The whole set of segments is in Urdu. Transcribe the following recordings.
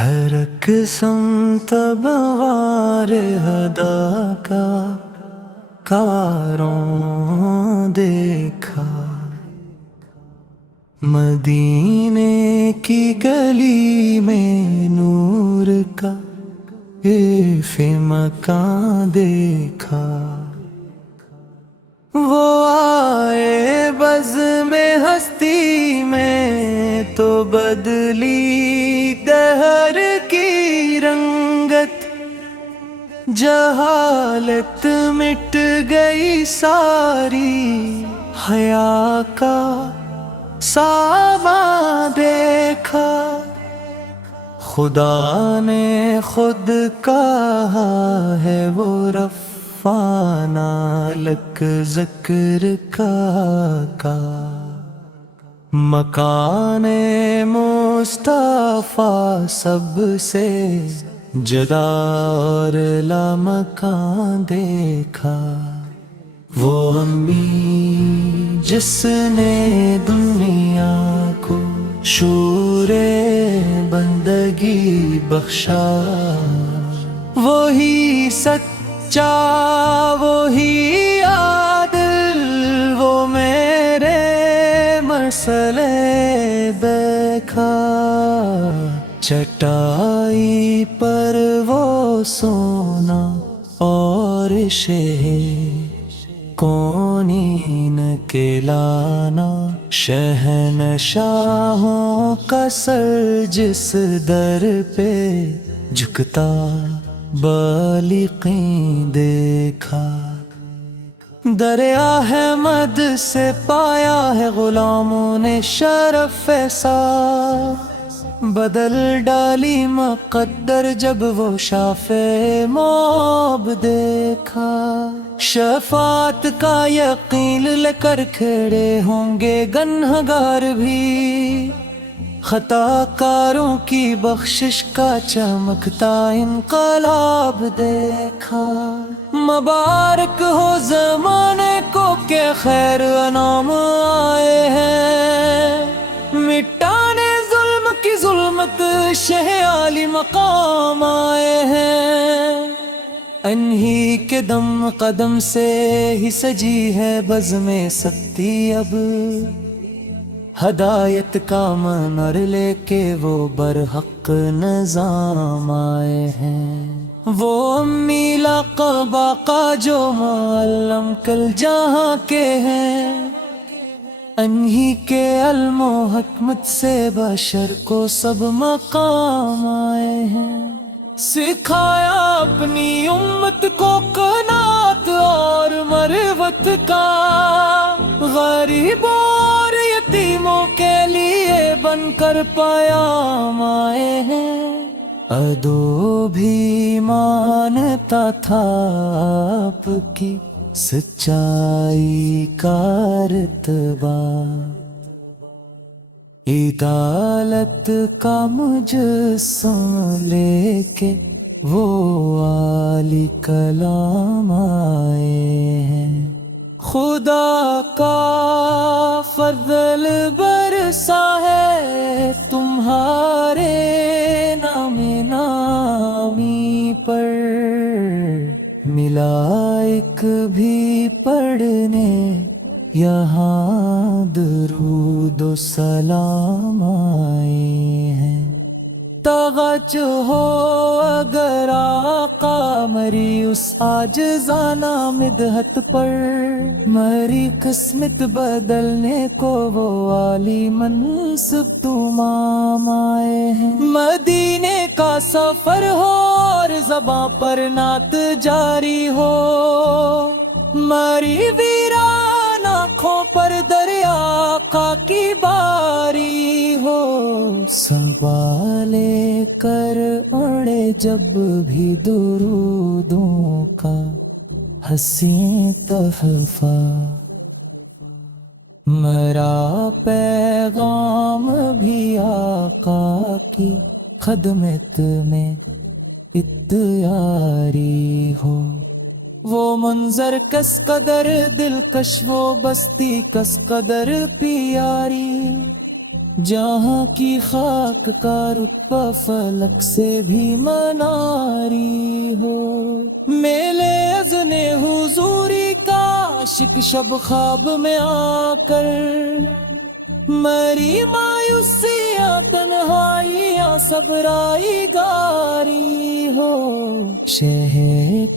ہر قسم تب غار ہدا کا کاروں دیکھا، مدینے کی گلی میں نور کا مکان دیکھا۔ وہ آئے بز میں ہستی میں تو بدلی دہر کی رنگت، جہالت مٹ گئی ساری، حیا کا ساواں دیکھا۔ خدا نے خود کہا ہے وہ رفعنا لک ذکر کا مکان مصطفیٰ سب سے جدا اور لامکان دیکھا۔ وہ امی جس نے دنیا کو شور بندگی بخشا، وہی سچا وہی عادل، وہ میرے مسئلے دیکھا۔ چٹائی پر وہ سونا اور کونین کے لانا، شہنشاہوں کا سر جس در پہ جھکتا بالغین دیکھا۔ دریا احمد سے پایا ہے غلاموں نے شرف ایسا، بدل ڈالی مقدر جب وہ شافع موب دیکھا۔ شفاعت کا یقین لے کر کھڑے ہوں گے گنہگار بھی، خطا کاروں کی بخشش کا چمکتا انقلاب دیکھا۔ مبارک ہو زمانے کو کہ خیر انعام آئے ہیں، مٹانے ظلم کی ظلمت شہ عالی مقام آئے ہیں۔ انہی کے دم قدم سے ہی سجی ہے بزم ستی، اب ہدایت کا منر لے کے وہ برحق نظام آئے ہیں۔ وہ امی لقب آقا جو معلم کل جہاں کے ہیں، انہی کے علم و حکمت سے بشر کو سب مقام آئے ہیں۔ سکھایا اپنی امت کو قناعت اور مروت کا، غریبوں اور یتیموں کے لیے بن کر پیام آئے ہیں۔ عدو بھی مانتا تھا آپ کی سچائی کا رتبہ، عدالت کا مجسم لے کے وہ عالی کلام آئے ہیں۔ خدا کا فضل برسا ہے تمہارے نام نامی پر، ملائک بھی پڑھنے یہاں درود و سلام آئے ہیں۔ تغج ہو اگر آقا مری اس عاجزانہ مدحت پر، مری قسمت بدلنے کو وہ عالی منصب تمام آئے ہیں۔ مدینے کا سفر ہو اور زباں پر نعت جاری ہو، مری ویران آنکھوں پر دریا آقا کی باری ہو، سنبھالے کر اڑے جب بھی درودوں کا حسین تحفہ، مرا پیغام بھی آقا کی خدمت میں اتیاری ہو۔ وہ منظر کس قدر دلکش، وہ بستی کس قدر پیاری، جہاں کی خاک کا رتبہ فلک سے بھی مناری ہو، میلے اذن حضوری کا عاشق شب خواب میں آ کر، مری مایوسیاں تنہائیاں صبرائی گاری ہو، شہ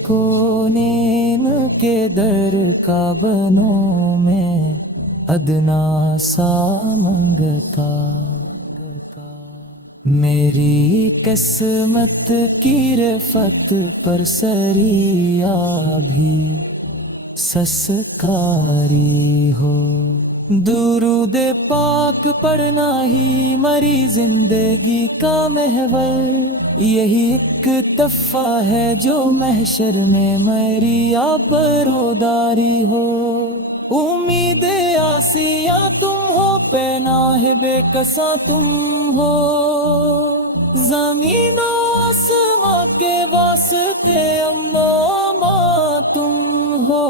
کو نین کے در کا بنوں میں ادنا سا منگتا، میری قسمت کی رفت پر سریا بھی سسکاری ہو، درود پاک پڑھنا ہی مری زندگی کا محور، یہی ایک تحفہ ہے جو محشر میں میری آبروداری ہو، امید آسیاں تم ہو پناہ بے کساں تم ہو، زمین و آسماں کے واسطے امن و امان تم ہو،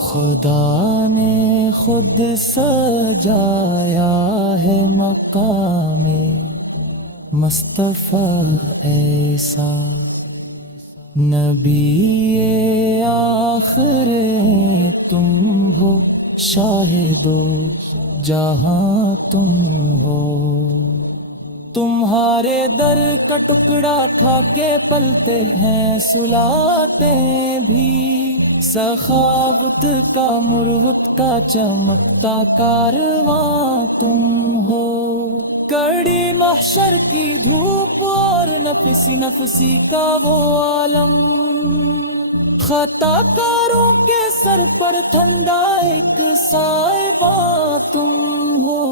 خدا نے خود سجایا ہے مقام مصطفیٰ ایسا، نبی آخر تم ہو، شاہدو جہاں تم ہو، تمہارے در کا ٹکڑا کھا کے پلتے ہیں سلاتے بھی، سخاوت کا مروت کا چمکتا کارواں تم ہو، کڑی محشر کی دھوپ اور نفسی نفسی کا وہ عالم، خطا کاروں کے سر پر ٹھنڈا ایک سائبہ تم ہو،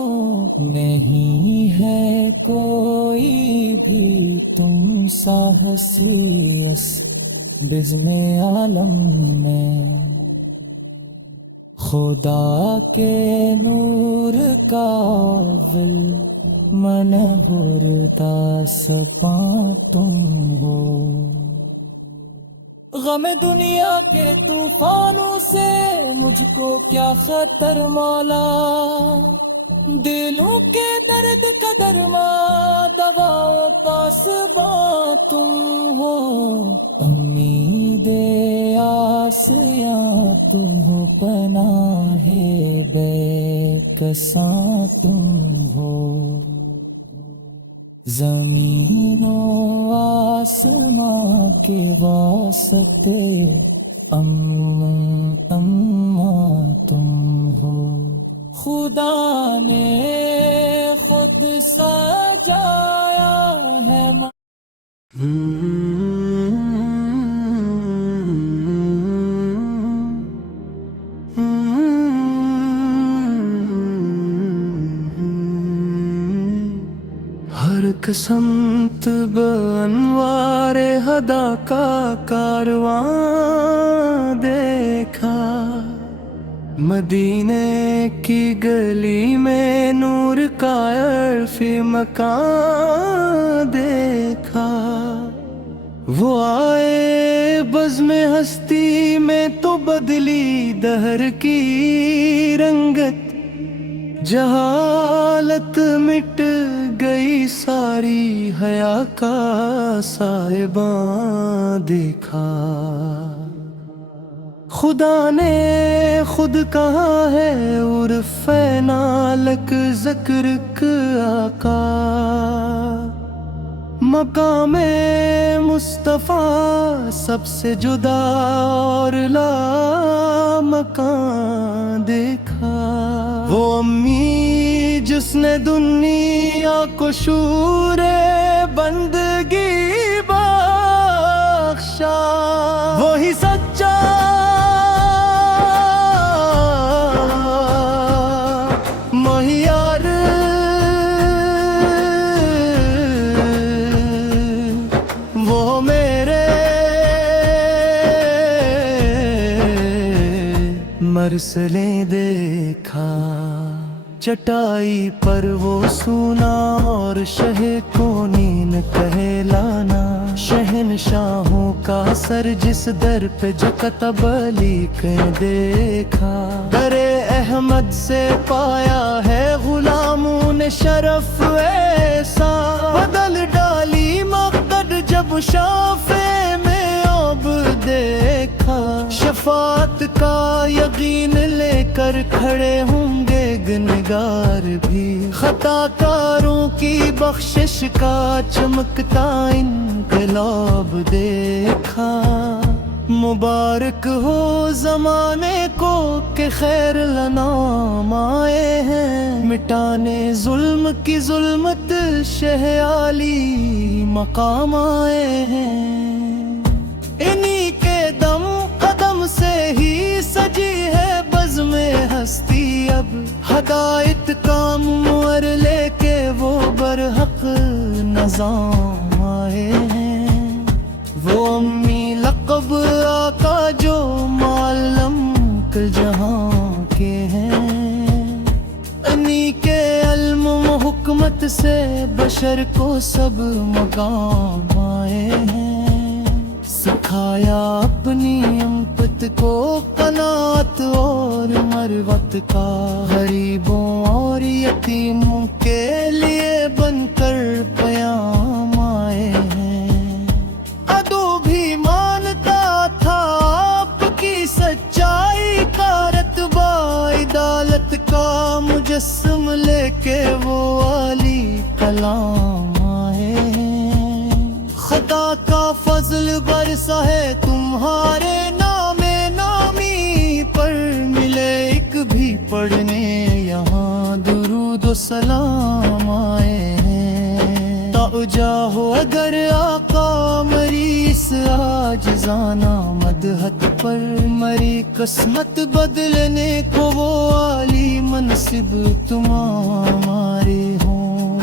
نہیں ہے کوئی بھی تم سا حسیس بزم عالم میں، خدا کے نور کا اول منہور داسپاں تم ہو، غم دنیا کے طوفانوں سے مجھ کو کیا خطر مولا، دلوں کے درد کا درما دوا و پاسباں تم ہو، امید آسیاں تم ہو پناہ بے کساں تم ہو، زمین و آسماں کے واسطے اماں تم ہو، خدا نے خود سجایا ہے ہر سمت بانوار ہدا کا کارواں دیکھا، مدینے کی گلی میں نور کا عرفی مکان دیکھا، وہ آئے بزم ہستی میں تو بدلی دہر کی رنگت، جہالت مٹ گئی ساری حیا کا صاحباں دیکھا، خدا نے خود کہا ہے عرف نالک ذکر آقا، مقام مصطفیٰ سب سے جدا اور لا مکان دیکھا، وہ امی جس نے دنیا کو شور بندگی بخشا، وہی سچا مہیار، وہ میرے مرسلیں دیکھا، چٹائی پر وہ سونا اور شہ کو نین کہلانا، شہ شہنشاہوں کا سر جس در پہ جو کتب لیک دیکھا، درے احمد سے پایا ہے غلاموں نے شرف ایسا، بدل ڈالی مقدر جب شافع میں اب دیکھا، شفاعت کا یقین لے کر کھڑے ہوں گے گنہگار بھی، خطا کاروں کی بخشش کا چمکتا انقلاب دیکھا، مبارک ہو زمانے کو کہ خیر لنام آئے ہیں، مٹانے ظلم کی ظلمت شہ عالی مقام آئے ہیں، انہی کے دم قدم سے ہی سجی ہے بزم ہستی، اب ہدایت کا منور لے کے وہ برحق نظام آئے ہیں، وہ امی لقب آقا جو معلم کل جہاں کے ہیں، انہی کے علم و حکمت سے بشر کو سب مقام آئے ہیں، سکھایا اپنی امپت کو قناعت اور مروت کا، غریبوں اور یتیموں کے لیے بن کر پیام آئے ہیں، عدو بھی مانتا تھا آپ کی سچائی کا رتبہ، عدالت کا مجسم لے کے وہ عالی کلام آئے ہیں، خدا کا فضل برسا ہے تمہارے نام نامی پر، ملے ایک بھی پڑھنے یہاں درود و سلام آئے ہیں، تعجا ہو اگر آقا مری اس عاجزانہ مدحت پر، مری قسمت بدلنے کو وہ عالی منصب تم ہمارے ہوں،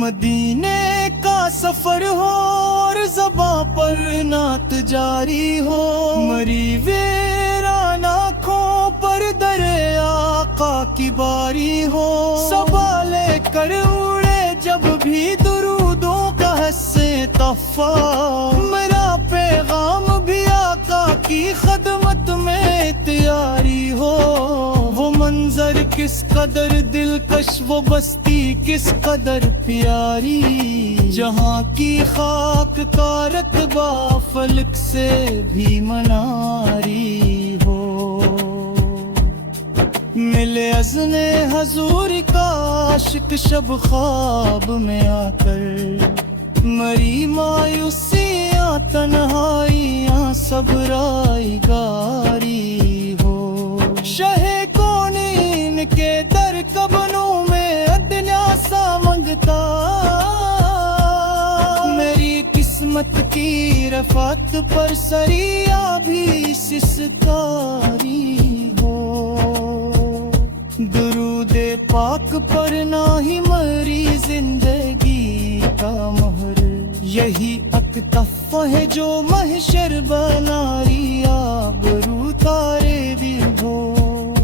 مدینے کا سفر ہو اور زباں پر نعت جاری ہو، مری ویران آنکھوں پر در آقا کی باری ہو، صبا لے کر اڑے جب بھی درودوں کا حسِ طفا، میرا پیغام بھی آقا کی خدمت میں تیاری ہو، وہ منظر کس قدر دلکش، وہ بستی کس قدر پیاری، جہاں کی خاک کا رتبہ فلک سے بھی مناری ہو، ملے اذن حضور کا عاشق شب خواب میں آ کر، مری مایوسیاں تنہائیاں صبرائی گاری ہو، شہ کونین کے در کبنوں میں ادنیٰ سا منگتا، میری قسمت کی رفعت پر سریا بھی سسکاری ہو، درود پاک پر نہ ہی مری زندگی کا مہر، یہی اکتف ہے جو محشر بناری آبرو تارے بھی ہو،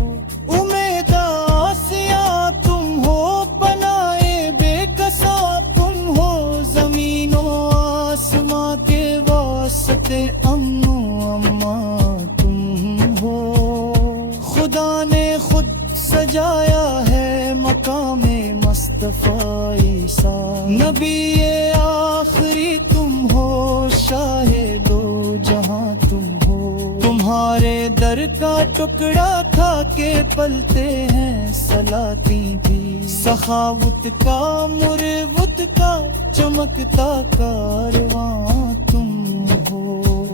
امید آسیاں تم ہو پنائے بے کسا کن ہو، زمین و آسماں کے واسطے امن و امان تم ہو، خدا نے خود سجایا ہے مقام مصطفیٰ عیسیٰ، نبی آخری تم ہو، شاہد و جہاں تم ہو، تمہارے در کا ٹکڑا کھا کے پلتے ہیں سلاطین بھی، سخاوت کا مروت کا چمکتا کارواں تم ہو،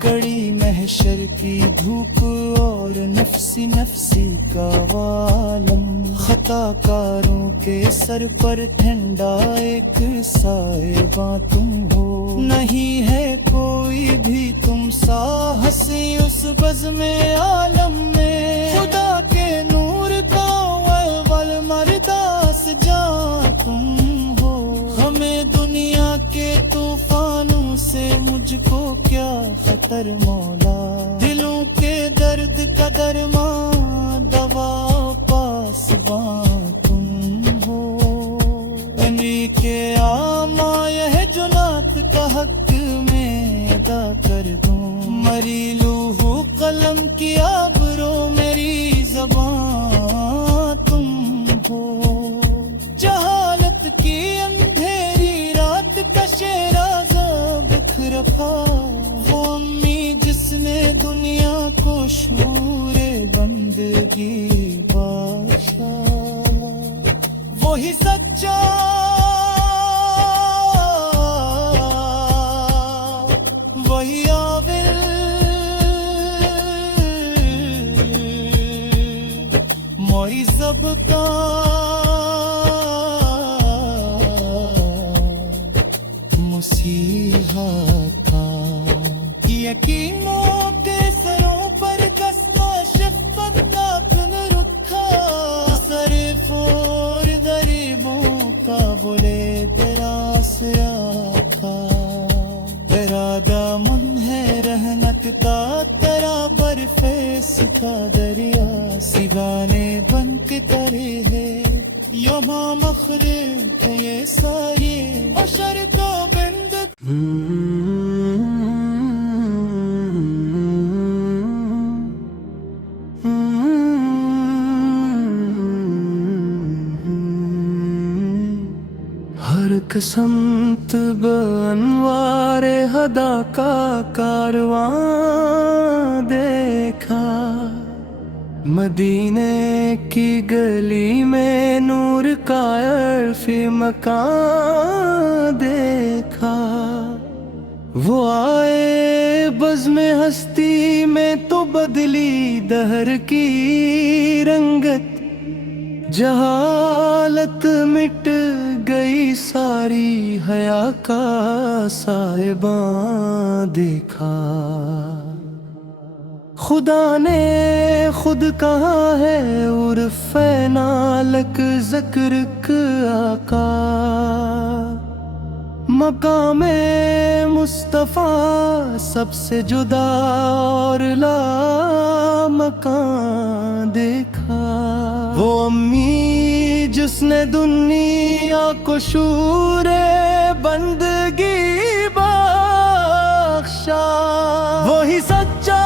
کڑی محشر کی دھوپ اور نفسی نفسی کا عالم، خطا کاروں کے سر پر ٹھنڈا ایک صاحباں تم ہو، نہیں ہے کوئی بھی تم سا ہنسی اس بزم عالم میں، خدا کے نور کا اول مرداس جاں تم ہو، ہمیں دنیا کے طوفانوں سے مجھ کو کیا خطر مولا، دلوں کے درد کا درمان دوا پاسباں تم ہو، انہی کے آمایہ جنات کا حق میں کر دوں. مری لوح قلم کی آبرو میری زبان تم ہو. جہالت کی اندھیری رات کا شیرازہ بکھرا. وہ امی جس نے دنیا کو شعور بندگی بخشا. وہی سچا وہی عاوِل معذب کا مسیحا تھا. یقینوں کے سروں پر قسمہ شفقت کا کن رکھا. سر فور غریبوں کا بولے دراس آکھا. ارادہ من ہے رحمت کا ترا برفیس کا دریا. سگانے بن کے کرے ہے یوما مخرج ہے یہ ساری اشر کا بند. ہر قسمت بانوار ہدا کا کارواں دیکھا. مدینے کی گلی میں نور کا عرفی مکان دیکھا. وہ آئے بزم ہستی میں تو بدلی دہر کی رنگت. جہالت مٹ گئی ساری حیا کا صاحباں دیکھا. خدا نے خود کہا ہے عرف نالک ذکر آقا. مقام مصطفیٰ سب سے جدا اور لا مکان دیکھا. وہ امی جس نے دنیا کو شعور بندگی بخشا. وہی سچا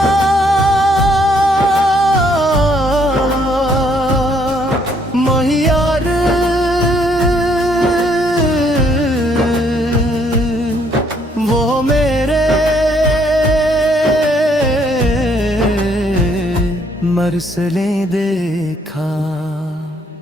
مہیار وہ میرے مرسلیں دیکھا.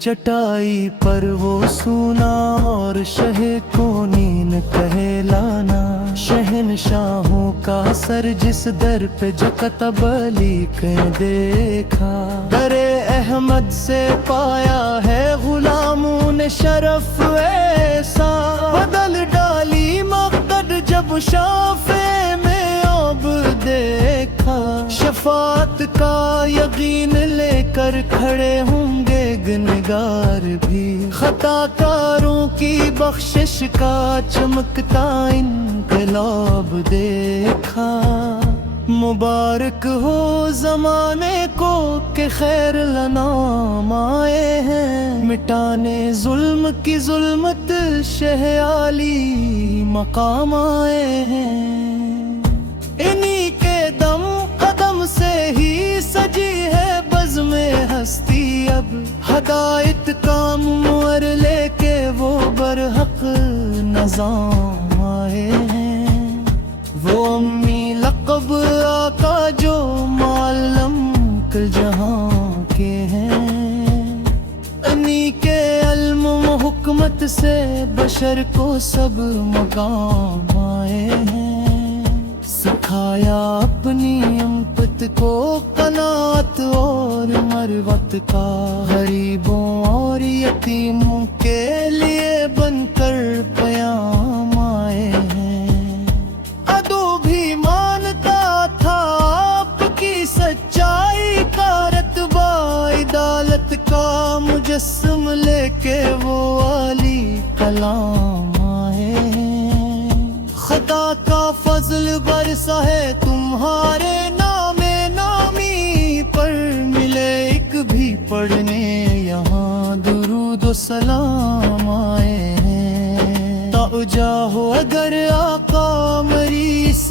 چٹائی پر وہ سونا اور شہ کونین کہلانا. شہنشاہوں کا سر جس در پہ جو کتب لکھ دیکھا. درے احمد سے پایا ہے غلاموں نے شرف ایسا. بدل ڈالی مقدر جب شافع میں اب دیکھا. شفاعت کا یقین لے کر کھڑے ہوں گے گنہگار بھی. خطا کاروں کی بخشش کا چمکتا انقلاب دیکھا. مبارک ہو زمانے کو کہ خیر لنام آئے ہیں. مٹانے ظلم کی ظلمت شہ عالی مقام آئے ہیں. انہی کے دم قدم سے ہی سجی ہے بزم ہستی. اب ہدایت کا منور لے کے وہ برحق نظام آئے ہیں. وہ امی لقب آقا جو معلم جہاں کے ہیں. انہی کے علم و حکمت سے بشر کو سب مقام آئے ہیں. سکھایا اپنی امپت کو قناعت اور مروت کا. غریبوں اور یتیموں کے لیے بن کر پیام آئے ہیں. عدو بھی مانتا تھا آپ کی سچائی کا رتبہ. عدالت کا مجسم لے کے وہ عالی کلام آئے ہیں. خدا کا فضل برسا ہے تمہارے نام نامی پر. ملے ایک بھی پڑھنے یہاں درود و سلام آئے ہیں. تو جاہو اگر آقا مریض